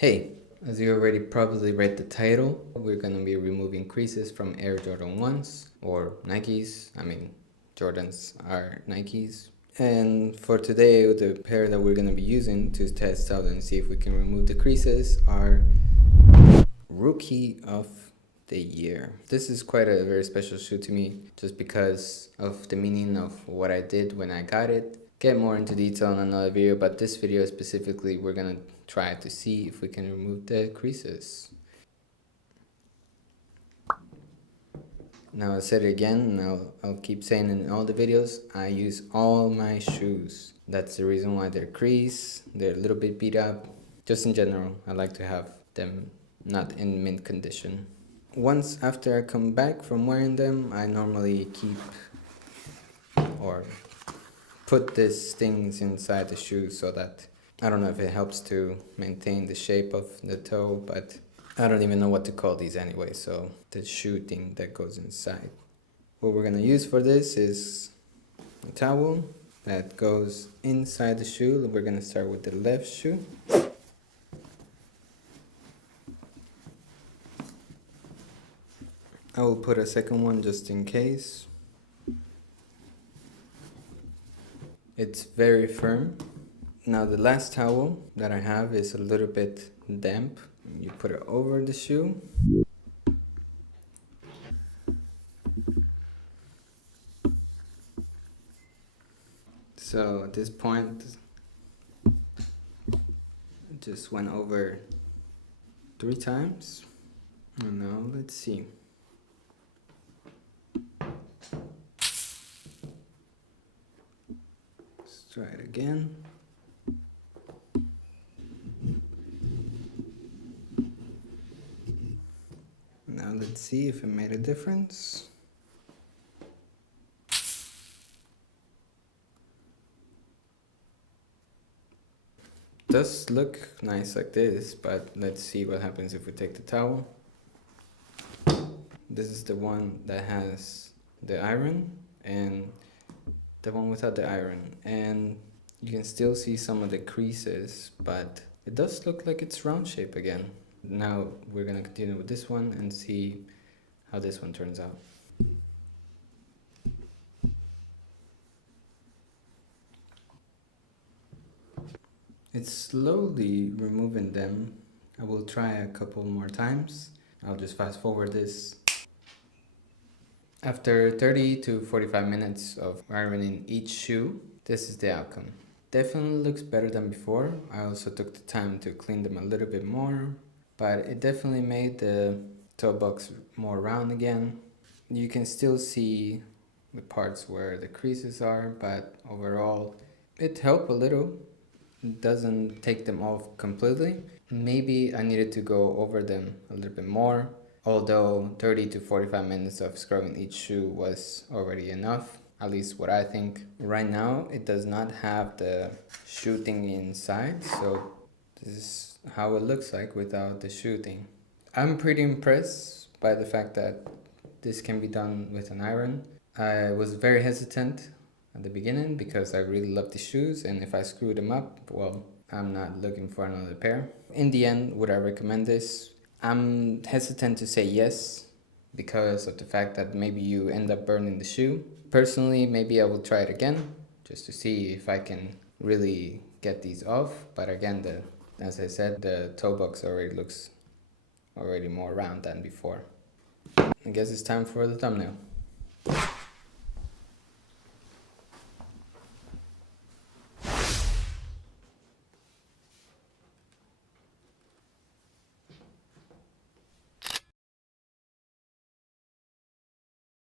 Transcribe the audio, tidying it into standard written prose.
Hey, as you already probably read the title, we're gonna be removing creases from Air Jordan 1s or Nikes. Jordans are Nikes. And for today, the pair that we're gonna be using to test out and see if we can remove the creases are Rookie of the Year. This is quite a very special shoe to me just because of the meaning of what I did when I got it. Get more into detail in another video, but this video specifically we're gonna try to see if we can remove the creases. Now I said it again, and I'll keep saying it in all the videos, I use all my shoes. That's the reason why they're creased, they're a little bit beat up. Just in general, I like to have them not in mint condition. Once after I come back from wearing them, I normally keep or put these things inside the shoe so that, I don't know if it helps to maintain the shape of the toe, but I don't even know what to call these anyway, so the shoe thing that goes inside. What we're gonna use for this is a towel that goes inside the shoe. We're gonna start with the left shoe. I will put a second one just in case. It's very firm. Now the last towel that I have is a little bit damp. You put it over the shoe. So at this point, I just went over 3 times. And now let's see. Let's try it again. Now let's see if it made a difference. Does look nice like this, but let's see what happens if we take the towel. This is the one that has the iron and the one without the iron, and you can still see some of the creases, but it does look like it's round shape again. Now we're gonna continue with this one and see how this one turns out. It's slowly removing them. I will try a couple more times. I'll just fast forward this. After 30 to 45 minutes of ironing each shoe, this is the outcome. Definitely looks better than before. I also took the time to clean them a little bit more, but it definitely made the toe box more round again. You can still see the parts where the creases are, but overall it helped a little. It doesn't take them off completely. Maybe I needed to go over them a little bit more, although 30 to 45 minutes of scrubbing each shoe was already enough, at least what I think. Right now it does not have the shoe thing inside, so this is how it looks like without the shoe thing. I'm pretty impressed by the fact that this can be done with an iron. I was very hesitant at the beginning because I really love the shoes, and if I screw them up, well, I'm not looking for another pair. In the end, would I recommend this? I'm hesitant to say yes because of the fact that maybe you end up burning the shoe. Personally, maybe I will try it again just to see if I can really get these off, but again, as I said, the toe box already looks more round than before. I guess it's time for the thumbnail.